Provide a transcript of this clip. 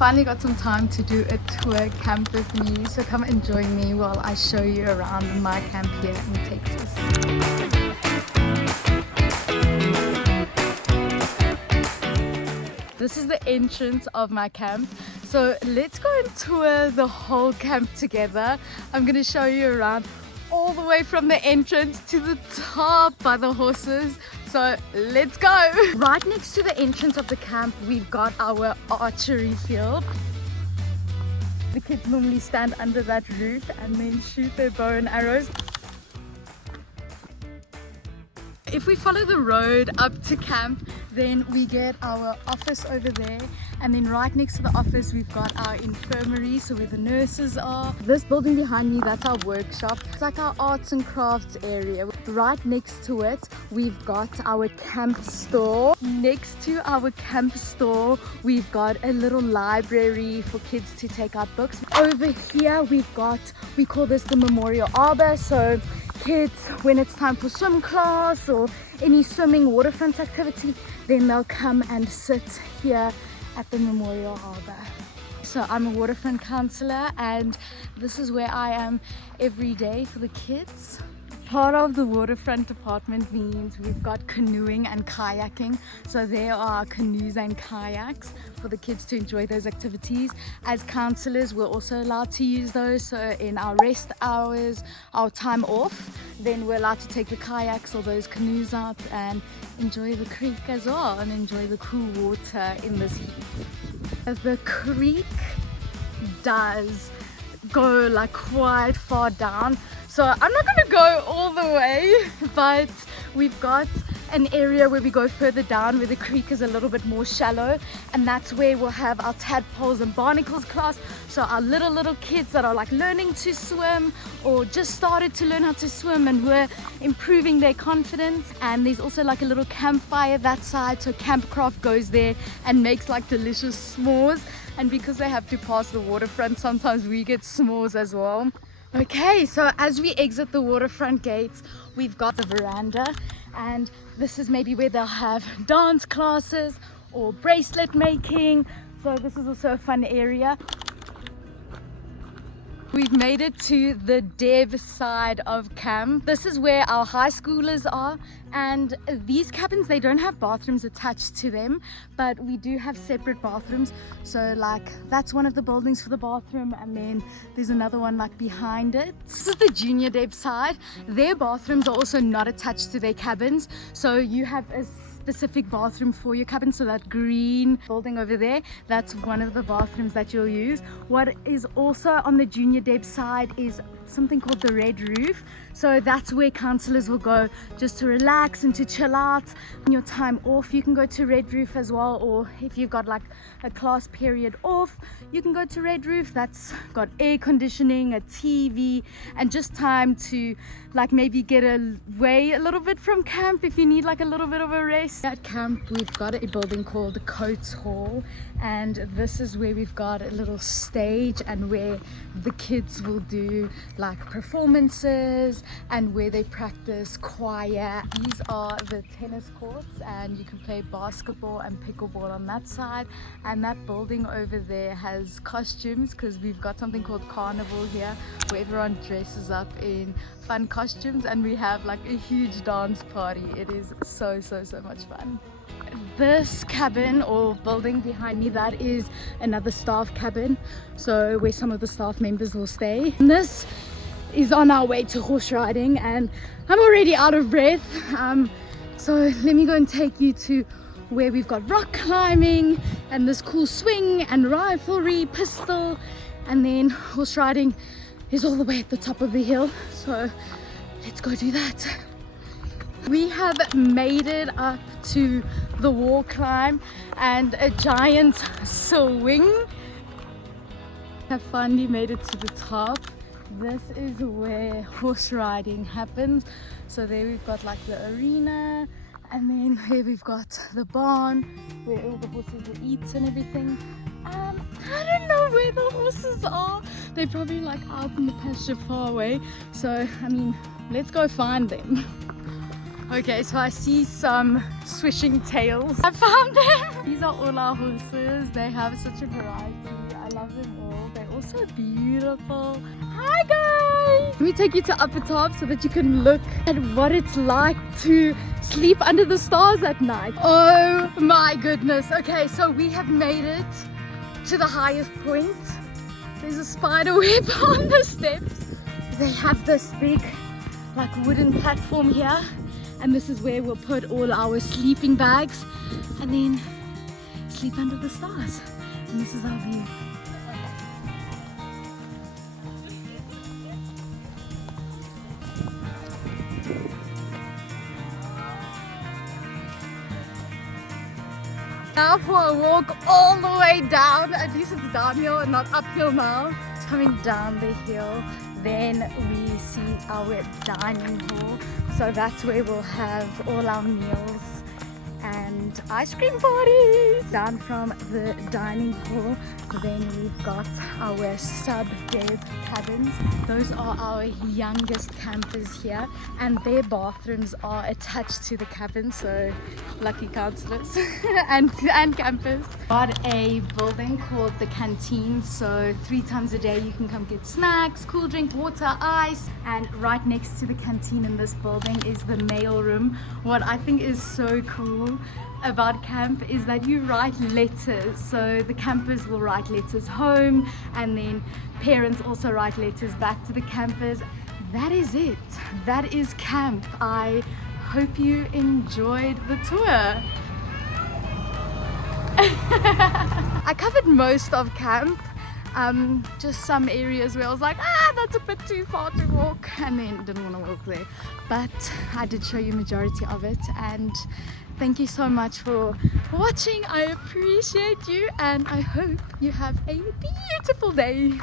finally got some time to do a tour camp with me, so come and join me while I show you around my camp here in Texas. This is the entrance of my camp. So let's go and tour the whole camp together. I'm going to show you around all the way from the entrance to the top by the horses. So let's go. Right next to the entrance of the camp, we've got our archery field. The kids normally stand under that roof and then shoot their bow and arrows. If we follow the road up to camp, then we get our office over there, and then right next to the office we've got our infirmary, so where the nurses are. This building behind me, that's our workshop. It's like our arts and crafts area. Right next to it we've got our camp store. Next to our camp store we've got a little library for kids to take out books. Over here we've got, we call this the memorial arbor, so kids, when it's time for swim class or any swimming waterfront activity, then they'll come and sit here at the memorial arbor. So I'm a waterfront counselor, and this is where I am every day for the kids. Part of the waterfront department means we've got canoeing and kayaking. So there are canoes and kayaks for the kids to enjoy those activities. As counselors, we're also allowed to use those. So in our rest hours, our time off, then we're allowed to take the kayaks or those canoes out and enjoy the creek as well, and enjoy the cool water in this heat. The creek does go like quite far down, so I'm not going to go all the way, but we've got an area where we go further down where the creek is a little bit more shallow, and that's where we'll have our tadpoles and barnacles class. So our little kids that are like learning to swim or just started to learn how to swim, and we're improving their confidence. And there's also like a little campfire that side, so Campcraft goes there and makes like delicious s'mores, and because they have to pass the waterfront, sometimes we get s'mores as well. Okay, so as we exit the waterfront gates, we've got the veranda, and this is maybe where they'll have dance classes or bracelet making. So this is also a fun area. We've made it to the dev side of camp. This is where our high schoolers are, and these cabins, they don't have bathrooms attached to them, but we do have separate bathrooms. So like that's one of the buildings for the bathroom, and then there's another one like behind it. This is the junior dev side. Their bathrooms are also not attached to their cabins, so you have a specific bathroom for your cabin. So that green building over there, that's one of the bathrooms that you'll use. What is also on the junior deb side is something called the red roof. So that's where counselors will go just to relax and to chill out. On your time off, you can go to red roof as well, or if you've got like a class period off, you can go to red roof. That's got air conditioning, a TV, and just time to like maybe get away a little bit from camp if you need like a little bit of a rest. At camp we've got a building called the Coates Hall, and this is where we've got a little stage and where the kids will do like performances and where they practice choir. These are the tennis courts, and you can play basketball and pickleball on that side. And that building over there has costumes, because we've got something called carnival here where everyone dresses up in fun costumes, and we have like a huge dance party. It is so much fun. This cabin or building behind me, that is another staff cabin, so where some of the staff members will stay. And this is on our way to horse riding, and I'm already out of breath, so let me go and take you to where we've got rock climbing and this cool swing and riflery, pistol, and then horse riding is all the way at the top of the hill, so let's go do that. We have made it up to the wall climb and a giant swing. Have finally made it to the top. This is where horse riding happens. So there we've got like the arena, and then here we've got the barn where all the horses will eat and everything. I don't know where the horses are. They're probably like out in the pasture far away. So I mean, let's go find them. Okay, so I see some swishing tails. I found them! These are all our horses. They have such a variety. I love them all. They're all so beautiful. Hi guys! Let me take you to Upper Top so that you can look at what it's like to sleep under the stars at night. Oh my goodness. Okay, so we have made it to the highest point. There's a spider web on the steps. They have this big like wooden platform here, and this is where we'll put all our sleeping bags and then sleep under the stars. And this is our view. Now for a walk all the way down. At least it's downhill and not uphill now. It's coming down the hill. Then we see our dining hall. So that's where we'll have all our meals and ice cream parties. Down from the dining hall, then we've got our sub-dev cabins. Those are our youngest campers here, and their bathrooms are attached to the cabin, so lucky counselors and campers. Got a building called the canteen, so 3 times a day you can come get snacks, cool drink, water, ice. And right next to the canteen in this building is the mail room. What I think is so cool about camp is that you write letters, so the campers will write letters home, and then parents also write letters back to the campers. That is it. That is camp. I hope you enjoyed the tour. I covered most of camp. Just some areas where I was like, that's a bit too far to walk, and then didn't want to walk there, but I did show you majority of it. And thank you so much for watching. I appreciate you, and I hope you have a beautiful day.